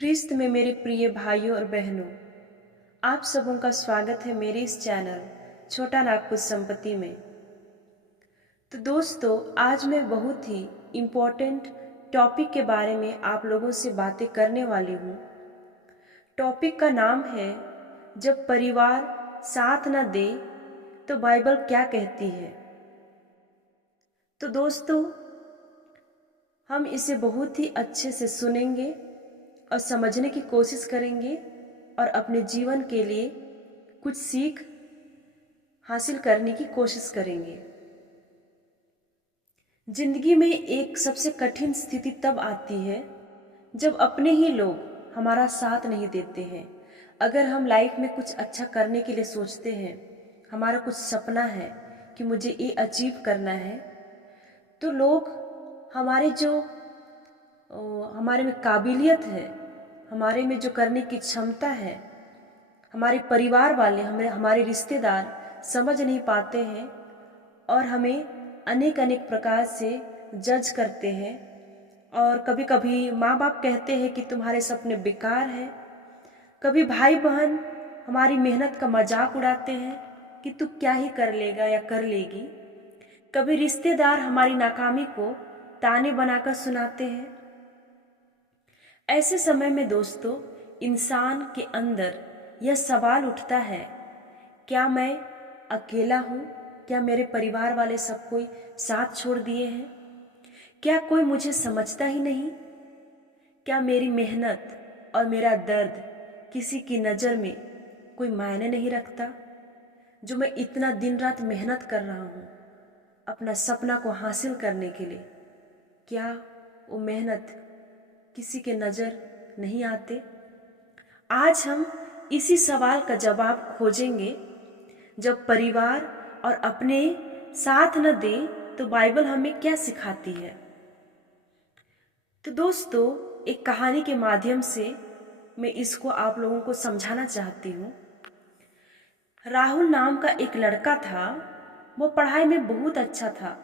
ख्रिस्त में मेरे प्रिय भाइयों और बहनों, आप सबों का स्वागत है मेरे इस चैनल छोटा नागपुर संपत्ति में। तो दोस्तों, आज मैं बहुत ही इम्पोर्टेंट टॉपिक के बारे में आप लोगों से बातें करने वाली हूँ। टॉपिक का नाम है, जब परिवार साथ न दे तो बाइबल क्या कहती है। तो दोस्तों, हम इसे बहुत ही अच्छे से सुनेंगे और समझने की कोशिश करेंगे और अपने जीवन के लिए कुछ सीख हासिल करने की कोशिश करेंगे। जिंदगी में एक सबसे कठिन स्थिति तब आती है जब अपने ही लोग हमारा साथ नहीं देते हैं। अगर हम लाइफ में कुछ अच्छा करने के लिए सोचते हैं, हमारा कुछ सपना है कि मुझे ये अचीव करना है, तो लोग हमारे में काबिलियत है, हमारे में जो करने की क्षमता है, हमारे परिवार वाले, हमारे रिश्तेदार समझ नहीं पाते हैं और हमें अनेक अनेक प्रकार से जज करते हैं। और कभी कभी माँ बाप कहते हैं कि तुम्हारे सपने बेकार हैं। कभी भाई बहन हमारी मेहनत का मजाक उड़ाते हैं कि तू क्या ही कर लेगा या कर लेगी। कभी रिश्तेदार हमारी नाकामी को ताने बनाकर सुनाते हैं। ऐसे समय में दोस्तों, इंसान के अंदर यह सवाल उठता है, क्या मैं अकेला हूँ? क्या मेरे परिवार वाले सब कोई साथ छोड़ दिए हैं? क्या कोई मुझे समझता ही नहीं? क्या मेरी मेहनत और मेरा दर्द किसी की नज़र में कोई मायने नहीं रखता? जो मैं इतना दिन रात मेहनत कर रहा हूँ अपना सपना को हासिल करने के लिए, क्या वो मेहनत किसी के नज़र नहीं आते? आज हम इसी सवाल का जवाब खोजेंगे। जब परिवार और अपने साथ न दे तो बाइबल हमें क्या सिखाती है। तो दोस्तों, एक कहानी के माध्यम से मैं इसको आप लोगों को समझाना चाहती हूँ। राहुल नाम का एक लड़का था। वो पढ़ाई में बहुत अच्छा था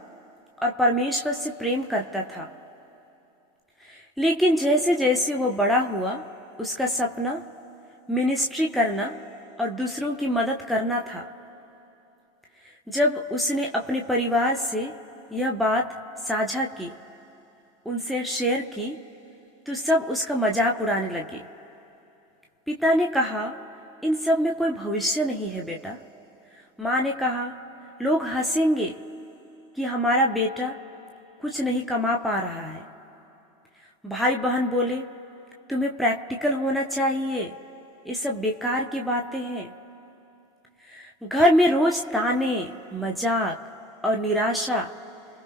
और परमेश्वर से प्रेम करता था। लेकिन जैसे जैसे वो बड़ा हुआ, उसका सपना मिनिस्ट्री करना और दूसरों की मदद करना था। जब उसने अपने परिवार से यह बात साझा की, उनसे शेयर की, तो सब उसका मजाक उड़ाने लगे। पिता ने कहा, इन सब में कोई भविष्य नहीं है बेटा। माँ ने कहा, लोग हंसेंगे कि हमारा बेटा कुछ नहीं कमा पा रहा है। भाई बहन बोले, तुम्हें प्रैक्टिकल होना चाहिए, ये सब बेकार की बातें हैं। घर में रोज ताने, मजाक और निराशा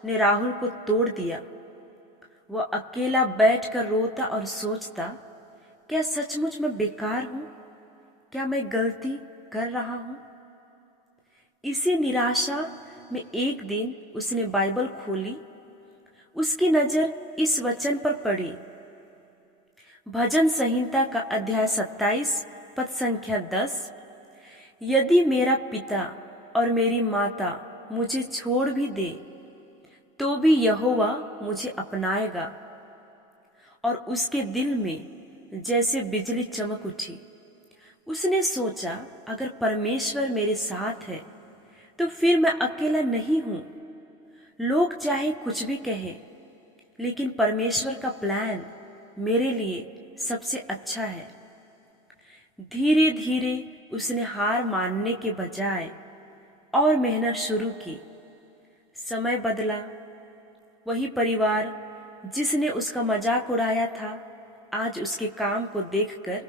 ने राहुल को तोड़ दिया। वह अकेला बैठकर रोता और सोचता, क्या सचमुच मैं बेकार हूं? क्या मैं गलती कर रहा हूं? इसी निराशा में एक दिन उसने बाइबल खोली। उसकी नजर इस वचन पर पड़ी, भजन संहिता का अध्याय 27 पद संख्या 10। यदि मेरा पिता और मेरी माता मुझे छोड़ भी दे तो भी यहोवा मुझे अपनाएगा। और उसके दिल में जैसे बिजली चमक उठी। उसने सोचा, अगर परमेश्वर मेरे साथ है तो फिर मैं अकेला नहीं हूं। लोग चाहे कुछ भी कहें, लेकिन परमेश्वर का प्लान मेरे लिए सबसे अच्छा है। धीरे धीरे उसने हार मानने के बजाय और मेहनत शुरू की। समय बदला। वही परिवार जिसने उसका मजाक उड़ाया था, आज उसके काम को देखकर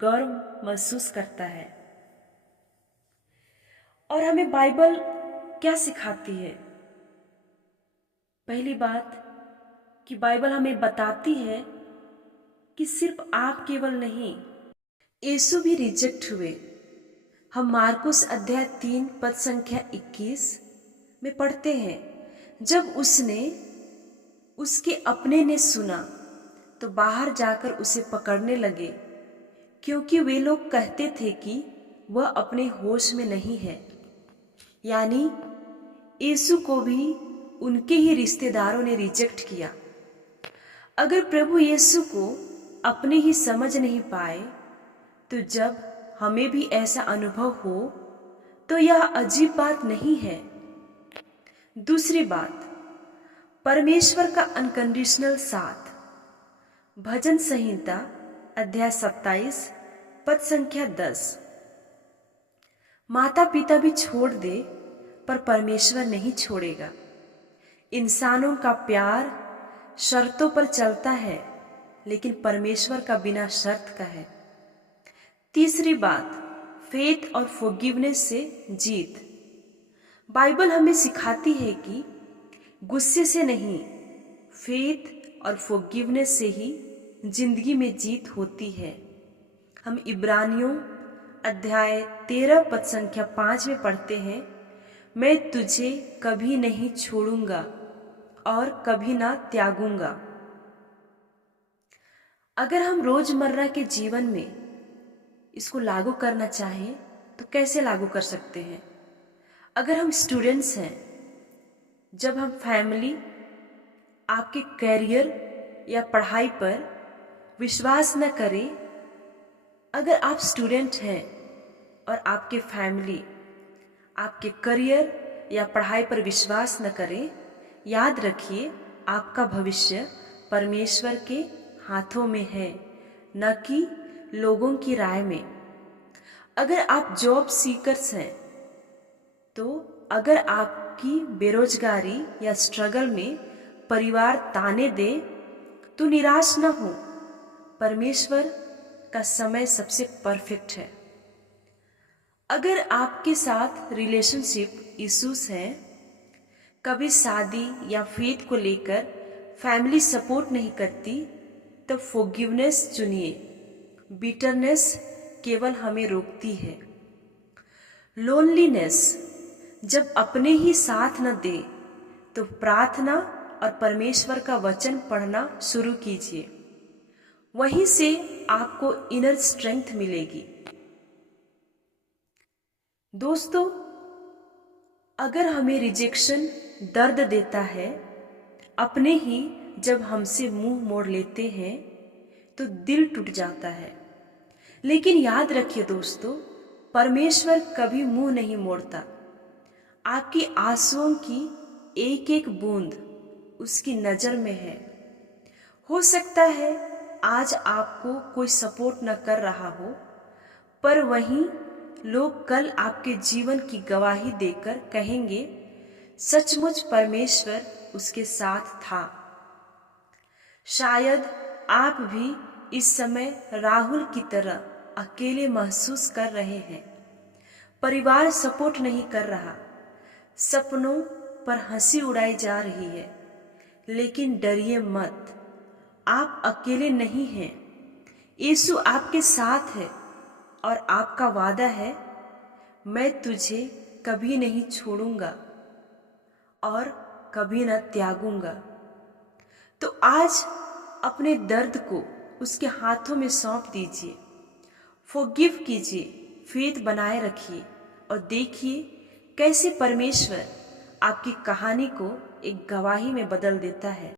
गर्व महसूस करता है। और हमें बाइबल क्या सिखाती है? पहली बात कि बाइबल हमें बताती है कि सिर्फ आप केवल नहीं, यीशु भी रिजेक्ट हुए। हम मार्कुस अध्याय 3 पद संख्या 21 में पढ़ते हैं, जब उसने उसके अपने ने सुना तो बाहर जाकर उसे पकड़ने लगे, क्योंकि वे लोग कहते थे कि वह अपने होश में नहीं है। यानी यीशु को भी उनके ही रिश्तेदारों ने रिजेक्ट किया। अगर प्रभु यीशु को अपने ही समझ नहीं पाए, तो जब हमें भी ऐसा अनुभव हो तो यह अजीब बात नहीं है। दूसरी बात, परमेश्वर का अनकंडीशनल साथ। भजन संहिता अध्याय 27 पद संख्या 10। माता पिता भी छोड़ दे पर परमेश्वर नहीं छोड़ेगा। इंसानों का प्यार शर्तों पर चलता है, लेकिन परमेश्वर का बिना शर्त का है। तीसरी बात, फेथ और फॉरगिवनेस से जीत। बाइबल हमें सिखाती है कि गुस्से से नहीं, फेथ और फॉरगिवनेस से ही जिंदगी में जीत होती है। हम इब्रानियों अध्याय 13 पद संख्या 5 में पढ़ते हैं, मैं तुझे कभी नहीं छोड़ूंगा और कभी ना त्यागूंगा। अगर हम रोजमर्रा के जीवन में इसको लागू करना चाहें तो कैसे लागू कर सकते हैं? अगर हम स्टूडेंट्स हैं, जब हम फैमिली आपके करियर या पढ़ाई पर विश्वास न करें, अगर आप स्टूडेंट हैं और आपके फैमिली आपके करियर या पढ़ाई पर विश्वास न करें, याद रखिए आपका भविष्य परमेश्वर के हाथों में है, न कि लोगों की राय में। अगर आप जॉब सीकर्स हैं, तो अगर आपकी बेरोजगारी या स्ट्रगल में परिवार ताने दे तो निराश न हो। परमेश्वर का समय सबसे परफेक्ट है। अगर आपके साथ रिलेशनशिप इश्यूज हैं, कभी शादी या फेथ को लेकर फैमिली सपोर्ट नहीं करती, तब फॉरगिवनेस चुनिए। बिटरनेस केवल हमें रोकती है। लोनलीनेस जब अपने ही साथ न दे, तो प्रार्थना और परमेश्वर का वचन पढ़ना शुरू कीजिए। वहीं से आपको इनर स्ट्रेंथ मिलेगी। दोस्तों, अगर हमें रिजेक्शन दर्द देता है, अपने ही जब हमसे मुंह मोड़ लेते हैं तो दिल टूट जाता है। लेकिन याद रखिए दोस्तों, परमेश्वर कभी मुंह नहीं मोड़ता। आपकी आंसुओं की एक एक बूंद उसकी नजर में है। हो सकता है आज आपको कोई सपोर्ट न कर रहा हो, पर वहीं लोग कल आपके जीवन की गवाही देकर कहेंगे, सचमुच परमेश्वर उसके साथ था। शायद आप भी इस समय राहुल की तरह अकेले महसूस कर रहे हैं। परिवार सपोर्ट नहीं कर रहा, सपनों पर हंसी उड़ाई जा रही है। लेकिन डरिए मत, आप अकेले नहीं हैं। यीशु आपके साथ है और आपका वादा है, मैं तुझे कभी नहीं छोड़ूंगा और कभी न त्यागूंगा। तो आज अपने दर्द को उसके हाथों में सौंप दीजिए। फॉरगिव कीजिए, फेथ बनाए रखिए और देखिए कैसे परमेश्वर आपकी कहानी को एक गवाही में बदल देता है।